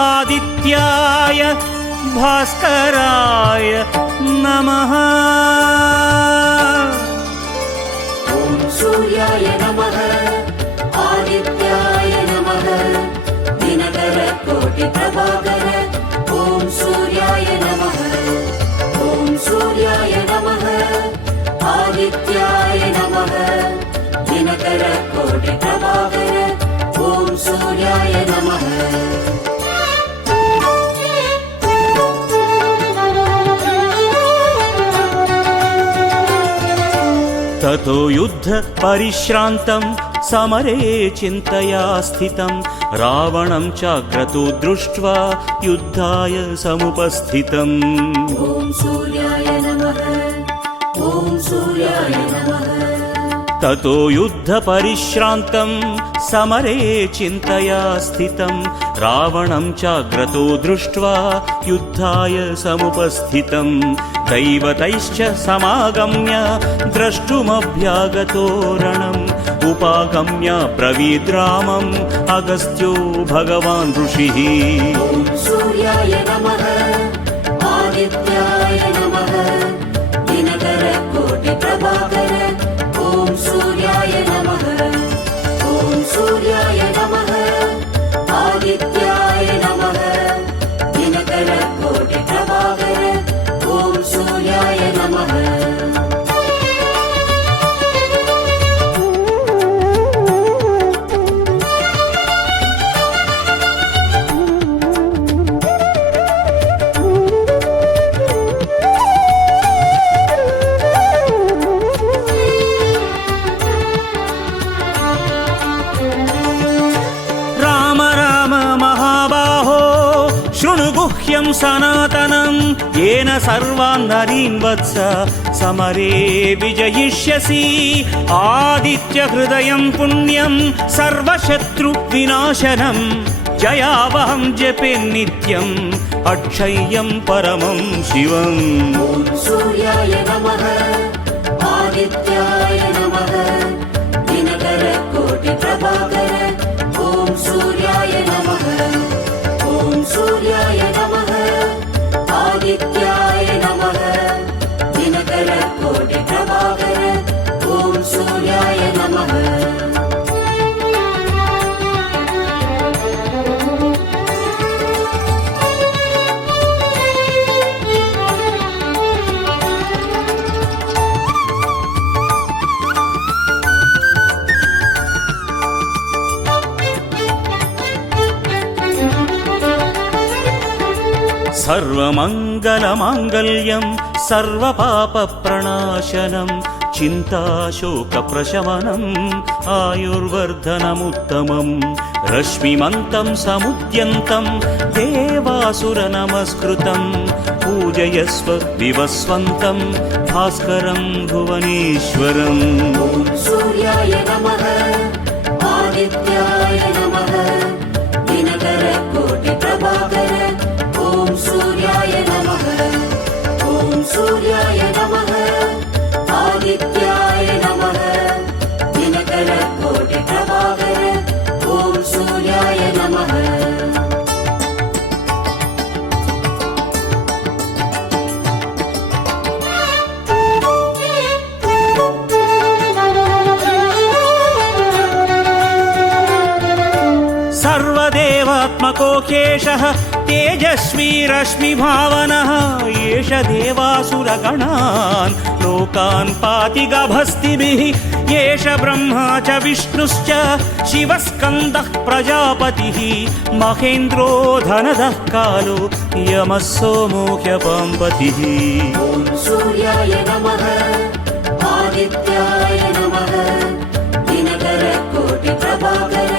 आदित्याय भास्कराय नमः। ॐ सूर्याय नमः आदित्याय नमः दिनकरकोटिप्रभाकर ॐ सूर्याय नमः। ॐ सूर्याय नमः आदित्याय नमः दिनकरकोटिप्रभाकर ॐ सूर्याय नमः। ततो युद्ध परिश्रान्तं समरे चिन्तया स्थितं रावणं चाक्रतो दृष्ट्वा युद्धाय समुपस्थितम्। ॐ सूर्याय नमः। ॐ सूर्याय नमः। ततो युद्ध परिश्रान्तं समरे चिन्तया स्थितं रावणं चाग्रतो दृष्ट्वा युद्धाय समुपस्थितम्। दैवतैश्च समागम्य द्रष्टुमभ्यागतो रणम् उपागम्य ब्रवीद्रामम् अगस्त्यो भगवान् ऋषिः। ॐ सूर्याय नमः आदित्याय नमः दिनकरकोटिप्रभाकर ॐ सूर्याय नमः। ॐ सूर्याय नमः आदित्याय नमः दिनकरकोटिप्रभाकर ॐ सूर्याय नमः। गुह्यं सनातनं येन सर्वान् नरीन् वत्स समरे विजयिष्यसि। आदित्य हृदयं पुण्यं सर्वशत्रुविनाशनं जयावहं जपे नित्यम् अक्षय्यं परमं शिवम्। ॐ सूर्याय नमः आदित्याय नमः दिनकरकोटिप्रभाकर ॐ सूर्याय नमः। ॐ सूर्याय नमः आदित्याय नमः दिनकरकोटिप्रभाकर ॐ सूर्याय नमः। सर्वमङ्गलमाङ्गल्यं सर्वपापप्रणाशनं चिन्ताशोकप्रशमनम् आयुर्वर्धनमुत्तमम्। रश्मिमन्तं समुद्यन्तं देवासुरनमस्कृतं पूजयस्व विवस्वन्तं भास्करं भुवनेश्वरम्। ॐ सूर्याय नमः आदित्याय नमः दिनकरकोटिप्रभाकर ॐ सूर्याय नमः। ॐ सूर्याय नमः आदित्याय नमः दिनकरकोटिप्रभाकर ॐ सूर्याय नमः। सर्वदेवात्मकोऽकेशः तेजस्वी रश्मिभावनः एष देवासुरगणान् लोकान् पाति गभस्तिभिः। एष ब्रह्मा च विष्णुश्च शिवस्कन्दः प्रजापतिः महेन्द्रो धनदः कालो यमः सोमो ह्यपाम्पतिः। ॐ सूर्याय नमः आदित्याय नमः दिनकरकोटिप्रभाकर